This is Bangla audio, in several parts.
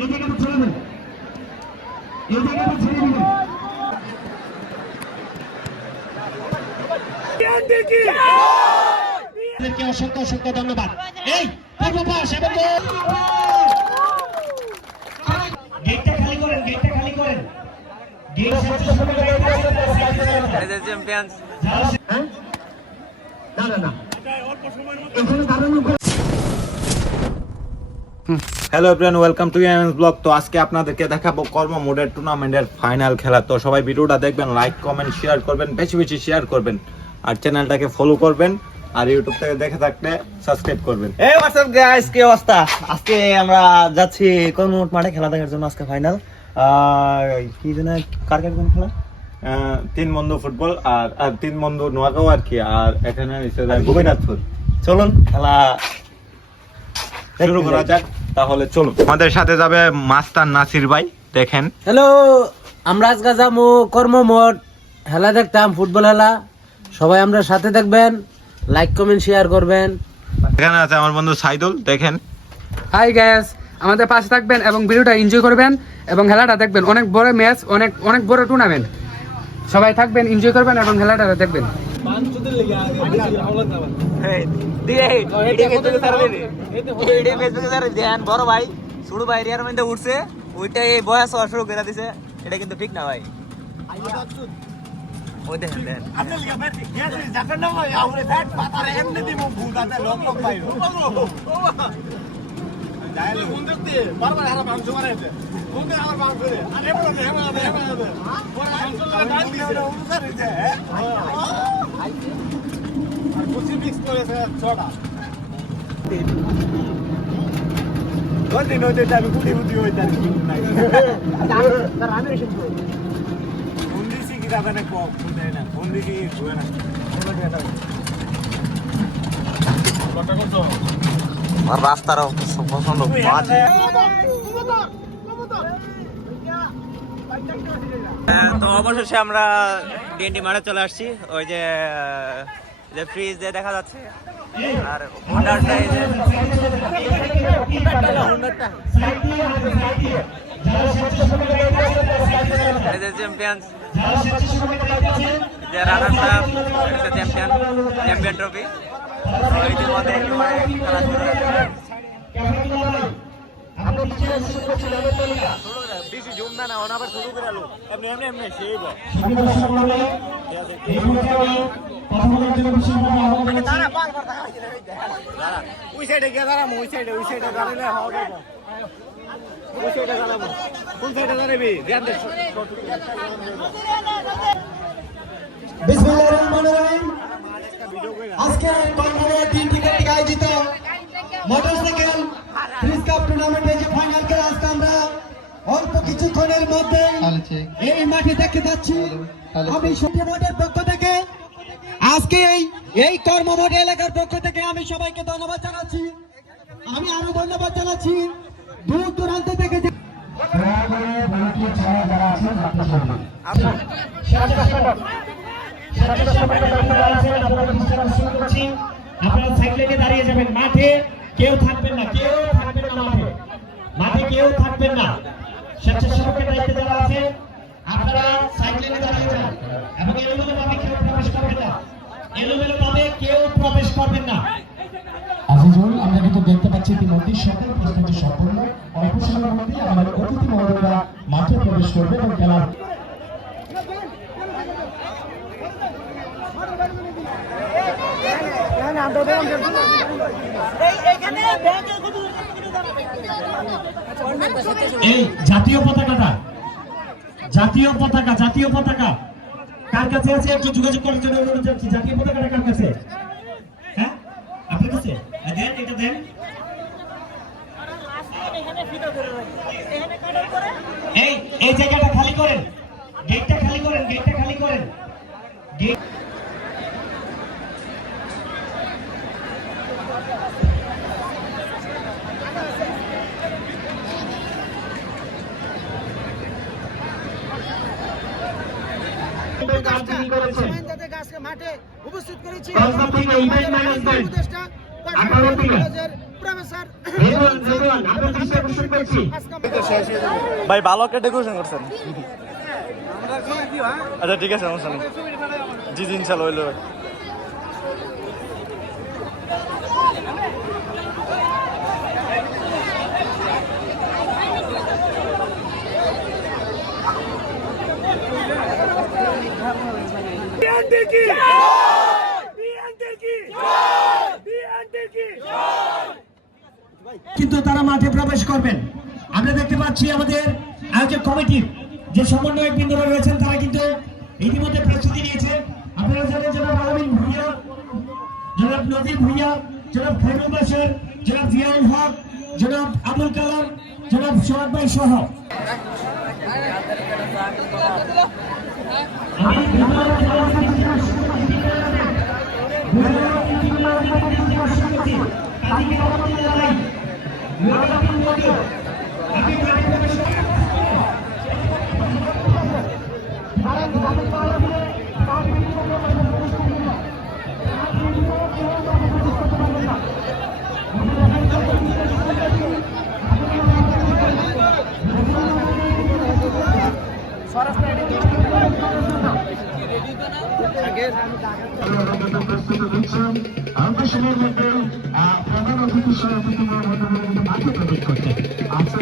এই জায়গাটা ছেড়ে দেন, এই জায়গাটা ছেড়ে দিবেন। অসংখ্য অসংখ্য ধন্যবাদ। এই পূর্বপাশ এবং গেটটা খালি করেন, গেটটা খালি করেন। Hello everyone, welcome to MS blog. তো আজকে আপনাদেরকে দেখাবো কর্ম মোডের টুর্নামেন্টের ফাইনাল খেলা। তো সবাই ভিডিওটা দেখবেন, লাইক কমেন্ট শেয়ার করবেন, বেশি বেশি শেয়ার করবেন, আর চ্যানেলটাকে ফলো করবেন, আর ইউটিউব থেকে দেখে থাকলে সাবস্ক্রাইব করবেন। এই হোয়াটসঅ্যাপ গাইস, কি অবস্থা? আজকে আমরা যাচ্ছি কর্ম মোড মাঠে খেলা দেখার জন্য। আজকে ফাইনাল। আর কি জানে কার কার কোন খেলা? 3 বন্ধু ফুটবল আর 3 বন্ধু নোয়াগাঁও আর কি, আর এখানে গোপীনাথপুর। চলুন খেলা শুরু করা যাক। তাহলে চলুন, আমাদের সাথে যাবে মাস্টার নাসির ভাই। দেখেন, হ্যালো, আমরা আজকে যাবো কর্ম মোড খেলা দেখতাম, ফুটবল খেলা। সবাই আমরা সাথে দেখবেন, লাইক কমেন্ট শেয়ার করবেন। এখানে আছে আমার বন্ধু সাইদুল। দেখেন, হাই গাইস, আমাদের পাশে থাকবেন এবং ভিডিওটা এনজয় করবেন এবং খেলাটা দেখবেন। অনেক বড় ম্যাচ, অনেক অনেক বড় টুর্নামেন্ট। সবাই থাকবেন, এনজয় করবেন এবং খেলাটা দেখবেন। বড় ভাই ছোট ভাই এরিয়ার মধ্যে উঠছে, ওইটা এই বয়স শুরু করে দিছে। এটা কিন্তু ঠিক না ভাই। ওই দেখেন দেখেন রাস্তার পছন্দ। তো অবশেষে আমরা ডিএনডি মাঠে চলে আসছি। ওই যে ফ্রিজ দিয়ে দেখা যাচ্ছে, আর হোন্ডাটা এই যে চ্যাম্পিয়ন্স, যে runners up, champion champion trophy. ইতিমধ্যে খেলা শুরু হয়েছে। বেশি জুম না ওনা আবার শুরু করে আলো এমনি এমনি এমনি সেই গো দাঁড়া বারবার দাঁড়া ওই সাইডে গিয়ে দাঁড়াবো, ওই সাইডে দাঁড়ালে হবে। ওই সাইডে দাঁড়াবো, কোন সাইডে দাঁড়াবি? বিসমিল্লাহির রহমানির রহিম। আজকে কর্মমোড টিম টিকেট থেকে আয়োজিত মোটরসাইকেল ফ্রিজ কাপ টুর্নামেন্টের যে ফাইনাল খেলা আজকে আমরা অল্প কিছুক্ষণের মধ্যে এই মাঠে দেখতে যাচ্ছি। আমি সত্যি মোটের পক্ষ থেকে আজকে এই কর্মমোড এলাকার পক্ষ থেকে আমি সবাইকে ধন্যবাদ জানাচ্ছি। আমি আরো ধন্যবাদ জানাচ্ছি দূর দূরান্ত থেকে আপনারা সাইড লাইনে দাঁড়িয়ে যাবেন। মাঠে কেউ থাকবেন না, মাঠে কেউ থাকবেন না। স্বেচ্ছাসেবকের দায়িত্বে যারা আছে আপনারা সাইড লাইনে দাঁড়িয়ে যান এবং এলোমেলোভাবে কেউ প্রবেশ করবেন না। আজিজুল, আমরা কিন্তু দেখতে পাচ্ছি ইতিমধ্যে সকল প্রস্তুতি সম্পূর্ণ। অল্প সময়ের মধ্যে আমাদের অতিথি মহোদয়রা মাঠে প্রবেশ করবে এবং খেলার এই জাতীয় পতাকা কার কাছে আছে একটু যোগাযোগ করার জন্য অনুরোধ জানাচ্ছি। জাতীয় পতাকাটা কার কাছে? হ্যাঁ, আপনার কাছে দেন, এটা দেন। এই জায়গাটা খালি করেন, গেটটা খালি করেন। মাঠে উপস্থিত করেছি প্রফেসর আপনার দৃষ্টি আকর্ষণ করছি। ভাই ভালো একটা ডেকোরেশন করছেন। আচ্ছা ঠিক আছে, সমস্যা নেই। জি জি ইনশাল্লাহ হইলো ভাই। কিন্তু তারা মাঠে প্রবেশ করবেন। আমরা দেখতে পাচ্ছি আমাদের আয়োজক কমিটির যে সমন্বয়ক বৃন্দরা রয়েছেন তারা কিন্তু ইতিমধ্যে প্রস্তুতি নিয়েছে। আপনারা জানেন জনাব আলামিন ভুঁইয়া, জনাব নজির ভুঁইয়া, জনাব খৈরুল বাশার, জনাব জিয়াউল হক, জনাব আবুল কালাম, জনাব সোহাগ ভাই সহ অল্প সময়ের মধ্যে প্রধান অতিথি সভাপতি মাঠে প্রবেশ করছে। আচ্ছা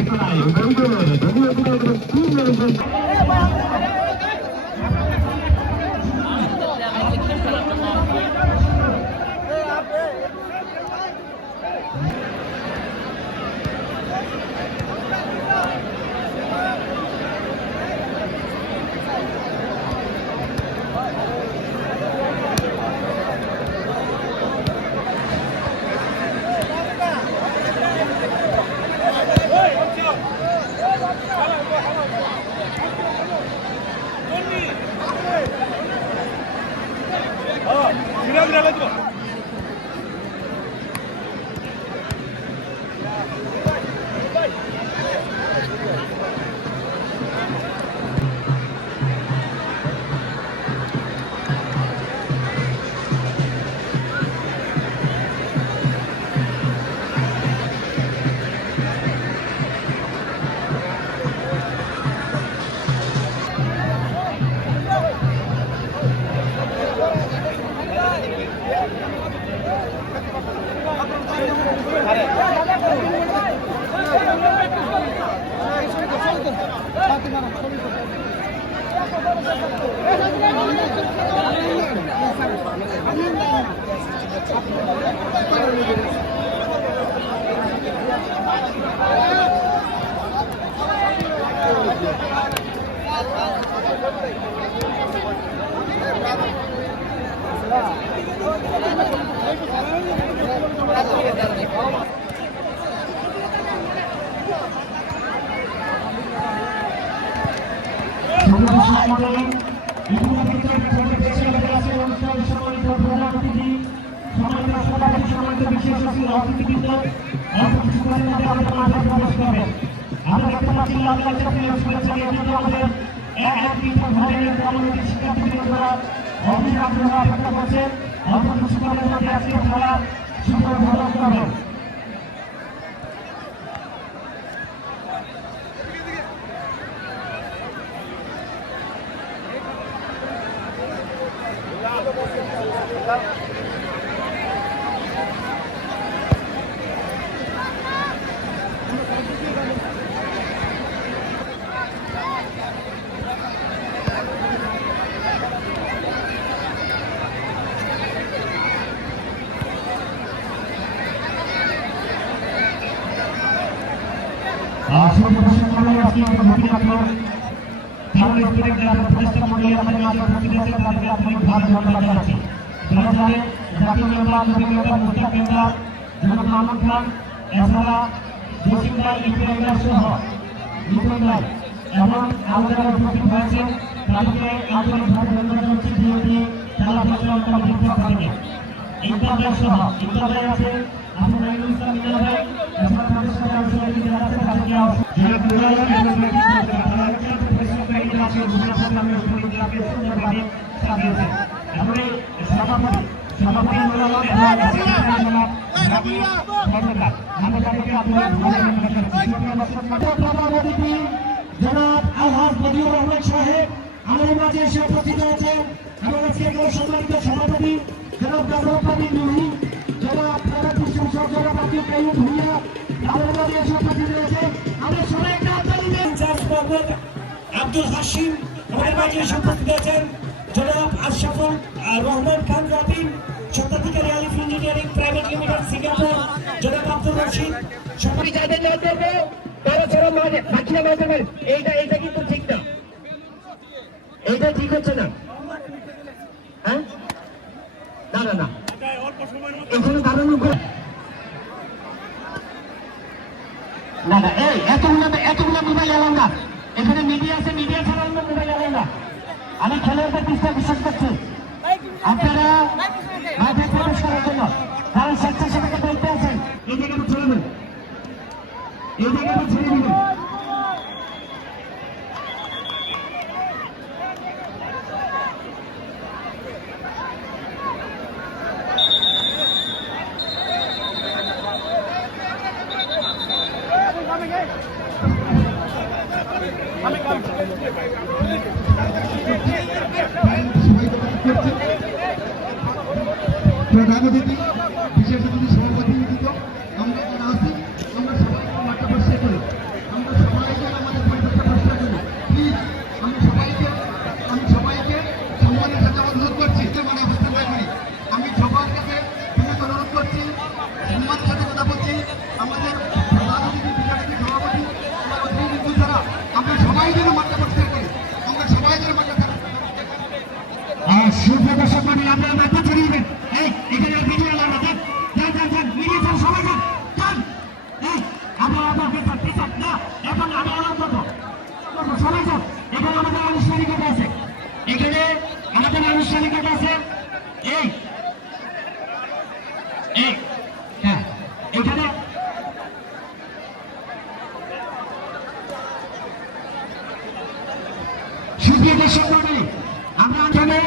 সভাপতি মনোরম এবং সেক্রেটারি জনাব রাবি খন্দকার। আমরা তাদেরকে আপনাদের প্রধান অতিথি জনাব আলহাজ বদিউর রহমান সাহেব আমাদের মাঝে এসে উপস্থিত হয়েছেন এবং আজকে এখানে সম্মানিত সভাপতি জনাব রাজরপ্পাবী নুহি, জনাব প্রধান শিক্ষক জনাব আব্দুল কাইয়ুম ভুঁইয়া আমাদের মাঝে এসে উপস্থিত হয়েছে। আমরা সবাই একটা হাততালি দিই। ইনচার্জ মোহাম্মদ আব্দুল হাশিম আমাদের মাঝে এসে উপস্থিত হয়েছেন। জনাব আশরাফুল রহমান খান রাবিন, স্বত্বাধিকারী আলিফ ইঞ্জিনিয়ারিং প্রাইভেট লিমিটেড সিঙ্গাপুর, জনাব আব্দুল রশিদ। সবাই যাদের না করবে তারা ছাড়া মাঝে বাকিরা মাঝে এইটা কিন্তু ঠিক না, এইটা ঠিক হচ্ছে না। হ্যাঁ না না না এখানে দাঁড়ানো না না এই এতগুলো মোবাইল এলাম না, এখানে মিডিয়া আছে, মিডিয়া ছাড়া অন্য মোবাইল এলাম না। আমি খেলোয়াড়দের বিশ্বাস করছি আপনারা মাঠে প্রবেশ করার জন্য কারণ স্বেচ্ছাসেবকের দায়িত্ব আছেন। এই জায়গাটা ছেড়ে দিন, এই জায়গাটা ছেড়ে দিন। প্রধান অতিথি, বিশেষ অতিথি, সভাপতি ব্যতীত আমরা যারা আছি আমরা সবাইকে মাঠে বসে করি, আমরা সবাইকে আমাদের পরিবেশটা পরিষ্কার করি। প্লিজ আমি সবাইকে সম্মানের সাথে অনুরোধ করছি, মানে অবস্থান করি আমি সবার কাছে বিশেষ অনুরোধ করছি, সম্মানের সাথে কথা বলছি। আমাদের প্রধান অতিথি, বিশেষ অতিথি, সভাপতি আমার অতিথি ছাড়া আমরা সবাই যেন মাঠে বসে করি, আমরা সবাই যেন মাঠে থাকি। সুপ্রদর্শক মন্ডলী আপনারা মাঠে ছড়িয়ে দেন। এখানে ভিডিও লাগবে, যান মিডিয়া ছাড়া সবাই যান। আপনারা পিছান না, এখন আমি আলাপ করবো, সবাই যান। এখানে আমাদের আনুষ্ঠানিকতা আছে, এই হ্যাঁ এখানে সুপ্রদর্শক মন্ডলী আমরা এখানে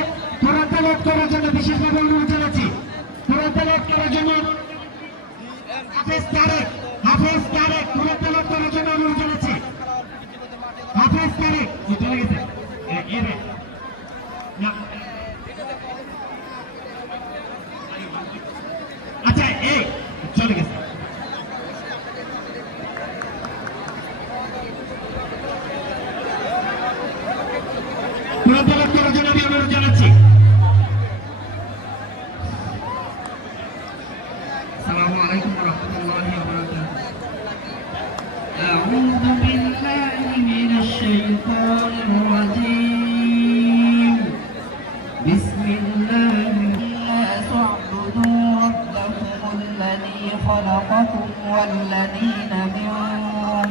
কোরআন তেলাওয়াত করার জন্য বিশেষভাবে অনুরোধ জানাচ্ছি। কোরআন তেলাওয়াত করার জন্য হাফেজ তারেক কোরআন তেলাওয়াত করার জন্য অনুরোধ জানাচ্ছি। হাফেজ তারেক চলে গেছে আচ্ছা চলে গেছে। কোরআন তেলাওয়াত করার জন্য আমি অনুরোধ জানাচ্ছি। আসসালামু আলাইকুম ওয়া রাহমাতুল্লাহি ওয়া বারাকাতুহু। আউযু বিল্লাহি মিনাশ শাইতানির রাজীম। বিসমিল্লাহির তা'বুদু রাব্বাকুমুল্লাযী খালাকাকুম ওয়াল্লাযীনা মিন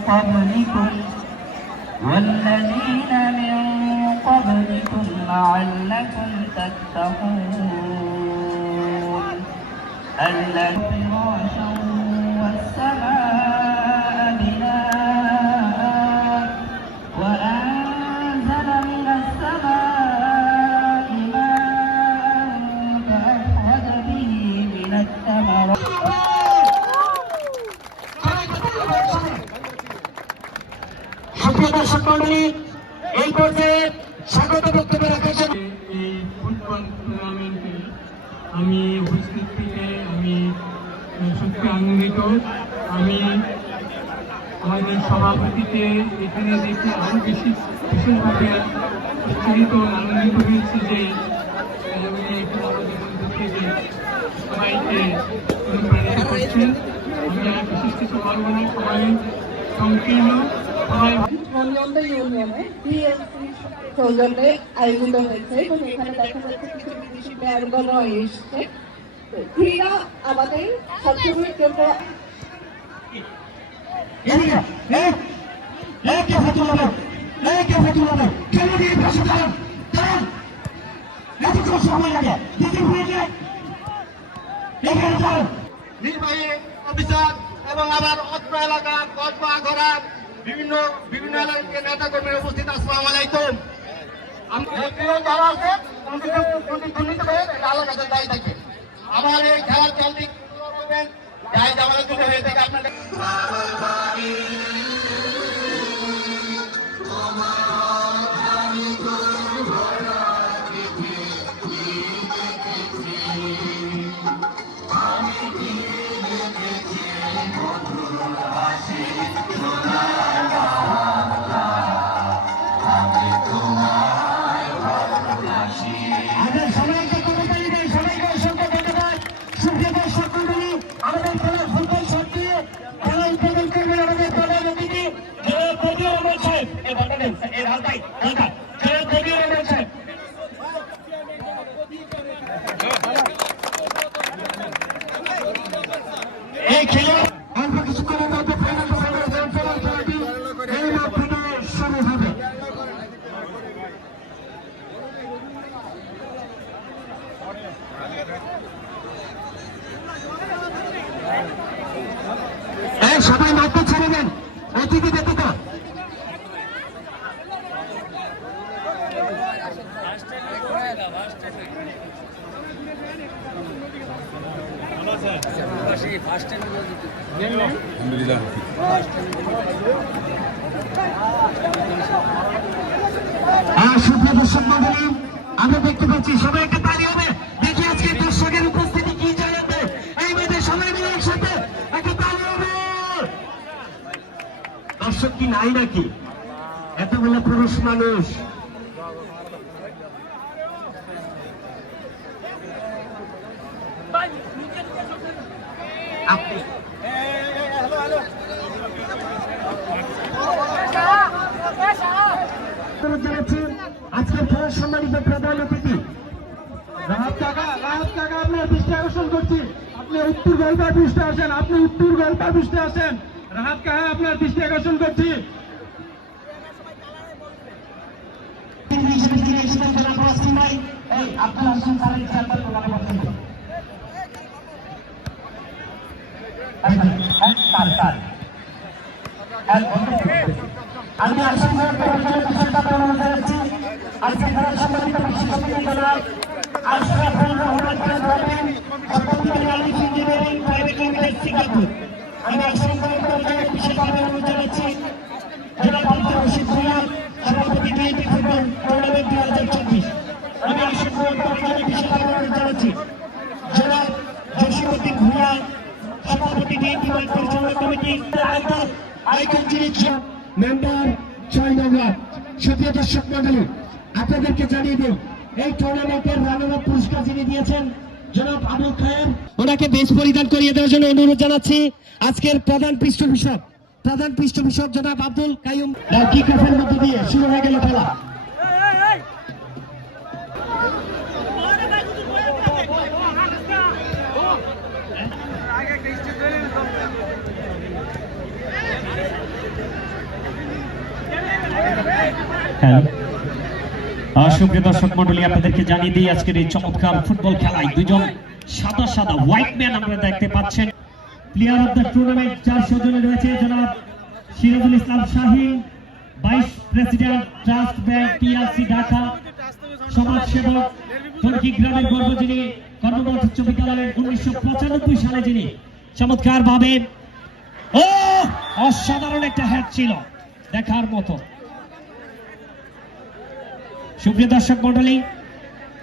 ক্বাবলিকুম لعلكم تتقون الذي فراشا والسماء بناء وأنزل من السماء ماء فأخرج به من الثمرات দর্শক মন্ডলী এই পর্যায়ে স্বাগত বক্তব্য রাখার জন্য এই ফুটবল টুর্নামেন্টে আমি উপস্থিত থেকে আমি সত্যি আনন্দিত। আমি আমাদের সভাপতিকে এখানে দেখে আরও বিশেষভাবে উৎসাহিত আনন্দিত হয়েছি যে উনি এখানে আমাদের মধ্যে থেকে সবাইকে অনুপ্রাণিত করছেন। আমি আর বিশেষ কিছু বলব না, সবাই সংকীর্ণ সবাই মনিয়ন্দা ইউনিয়নে বিএসসি সৌজন্যে আয়োজিত হয়েছে এবং এখানে দেখা যাচ্ছে কিছু বিদেশি প্লেয়ারগণও এসছে। ক্রীড়া আমাদের সবসময় কেন্দ্র। নির্বাহী অফিসার এবং আবার অত্র এলাকার কসবা ঘোড়ার বিভিন্ন এলাকার নেতা কর্মীরা উপস্থিত। আসসালামু আলাইকুম। যারা আছে আলাদা দায়ী থাকে, আমার এই খেলার চলতি করবেন যাই জামালের জন্য হয়ে থেকে আপনাদের এই খেলা অল্প কিছুক্ষণের মধ্যে ফাইনাল খেলাটি এই মাঠ থেকে শুরু হবে। সবাই মাঠে ছেড়ে দেন অতিথি ব্যতীত। সুপ্রিয় দর্শক মণ্ডলী, আমরা দেখতে পাচ্ছি সবাই একটা তালি হবে। দেখি আজকে দর্শকের উপস্থিতি কি জানাবে এই মেয়েদে সবাই মিলে একসাথে একটা তালি হবে। দর্শক কি নাই নাকি এতগুলো পুরুষ মানুষ? আপনি আজকের খেলার সম্মানিত প্রধান অতিথি রাহাত কাকা আপনার দৃষ্টি আকর্ষণ করছি। আপনি উত্তর গল্পার পৃষ্ঠে আসেন, রাহাত কাকা আপনার দৃষ্টি আকর্ষণ করছি। আমি আসন জানাচ্ছি আজকে খেলার সম্মানিত ইঞ্জিনিয়ারিং প্রাইভেট লিমিটেড সিঙ্গাপুর। আমি আসন জানাচ্ছি জনাব আব্দুর রশিদ ভুঁইয়া, সভাপতি টি20 ফুটবল টুর্নামেন্ট 2024। আমি আসন জানাচ্ছি জনাব জসিমউদ্দিন ভুঁইয়া, সভাপতি টি20 পরিচালনা কমিটি আইকন যিনি মেম্বার 6 নম্বর। সুপ্রিয় দর্শক মন্ডলী, আপনাদেরকে জানিয়ে দিই এই টুর্নামেন্টের রানার আপ পুরস্কার যিনি দিয়েছেন জনাব আবুল খায়ের, ওনাকে বেশ পরিধান করিয়ে দেওয়ার জন্য অনুরোধ জানাচ্ছি। আজকের প্রধান পৃষ্ঠপোষক জনাব আব্দুল কাইয়ুম। কিক অফের মধ্য দিয়ে শুরু হয়ে গেল খেলা। সুপ্রিয় দর্শক মন্ডলী, আপনাদেরকে জানিয়ে দিই আজকের এই চমৎকার ফুটবল খেলায় দুজন সাদা হোয়াইট ম্যান আমরা দেখতে পাচ্ছেন। প্লেয়ার অফ দ্য টুর্নামেন্ট 4 সৌজন্যে রয়েছে জনাব Sirajul Islam Shaheen, vice president trust bank TRC Dhaka, সমাজসেবক তর্কি গ্রামের গর্ব যিনি কর্মরত উচ্চ বিদ্যালয়ের 1995 সালে যিনি চমৎকার ভাবে অসাধারণ একটা হ্যাট ছিল দেখার মতো। সুপ্রিয় দর্শক মন্ডলী,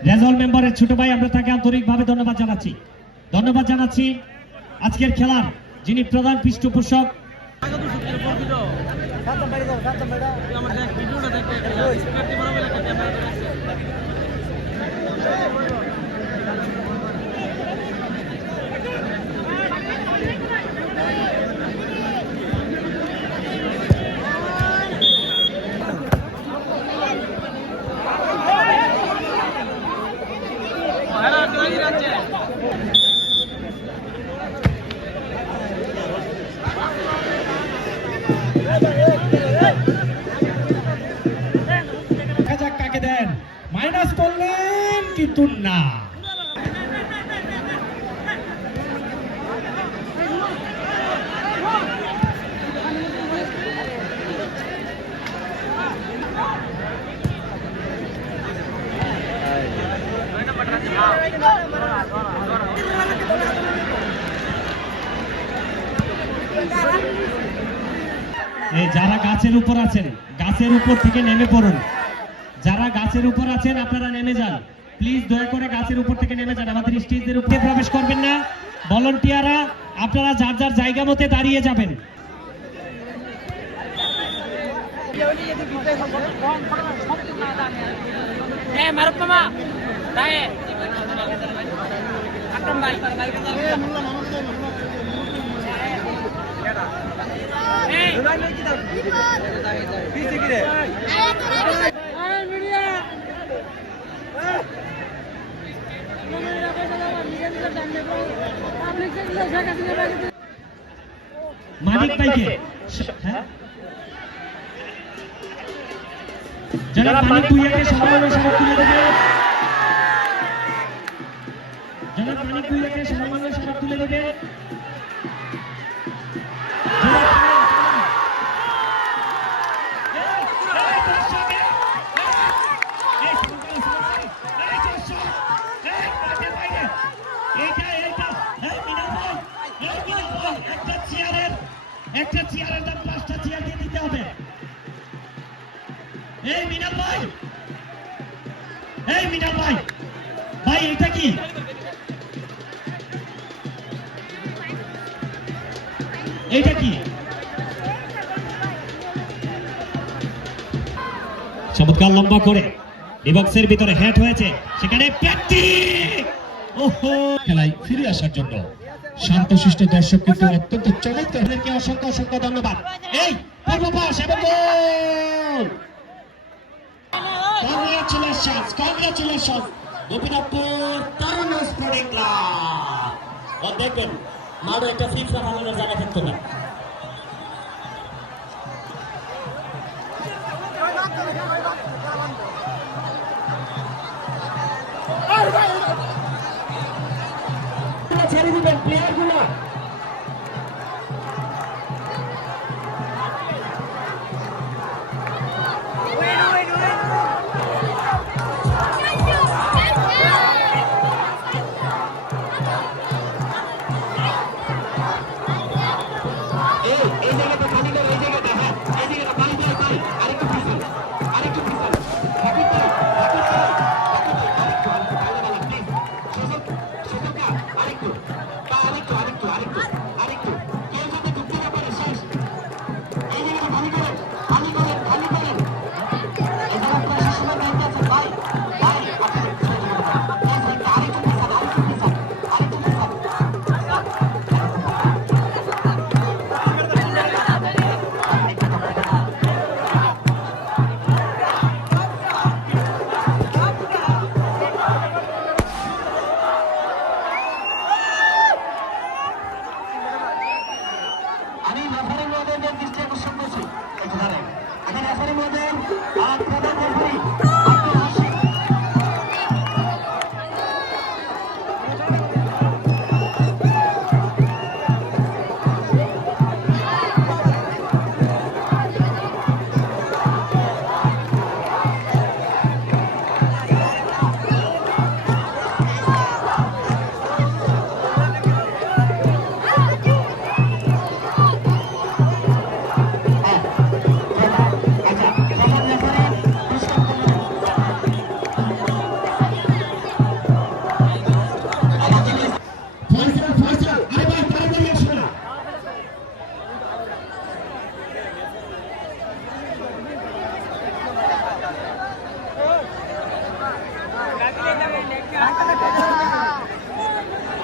রেজাল্ট মেম্বারের ছোট ভাই, আমরা তাকে আন্তরিকভাবে ধন্যবাদ জানাচ্ছি। আজকের খেলার যিনি প্রধান পৃষ্ঠপোষক কাকে দেন, মাইনাস করলেন কিন্তু না। এই যারা গাছের উপর আছেন, গাছের উপর থেকে নেমে পড়ুন। যারা গাছের উপর আছেন আপনারা নেমে যান, প্লিজ দয়া করে গাছের উপর থেকে নেমে যান। আমাদের স্টেজের উপরে প্রবেশ করবেন না। ভলান্টিয়াররা আপনারা যার যার জায়গা মতে দাঁড়িয়ে যাবেন। মানিক ভাইকে যারা মানিক ভুইয়াকে সম্মাননা স্মারক তুলে দেবে, যারা মানিক ভুইয়াকে সম্মাননা স্মারক তুলে দেবে। একটা চেয়ারের দাম 5টা চেয়ার দিয়ে দিতে হবে। এই মিনাল ভাই, এই মিনাল ভাই, ভাই এটা কি? এটা কি? চমৎকার লম্বা করে বিবক্সের ভিতরে হেড হয়েছে, সেখানে প্যাটি। ওহো, খেলায় ফিরে আসার জন্য শান্তশিষ্ট দর্শক কিন্তু অত্যন্ত চমৎকারকে অসংখ্য অসংখ্য ধন্যবাদ। এই পূর্বপাশ এবং গোল! কংগ্রাচুলেশন গোপীনাথপুর তরুণ স্পোর্টিং ক্লাব। দেখবেন মারো একটা ফিফা ভাঙানোর জায়গা থাকতো না। ছেড়ে দিবেন প্লেয়ার গুলা। এই জায়গাটা খালি করে, এই জায়গাটা, হ্যাঁ এই জায়গাটা বাই বাই বাই, আরেকটু পিছন, আরেকটু পিছন।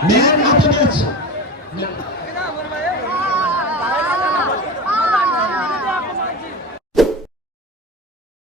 Man of the match.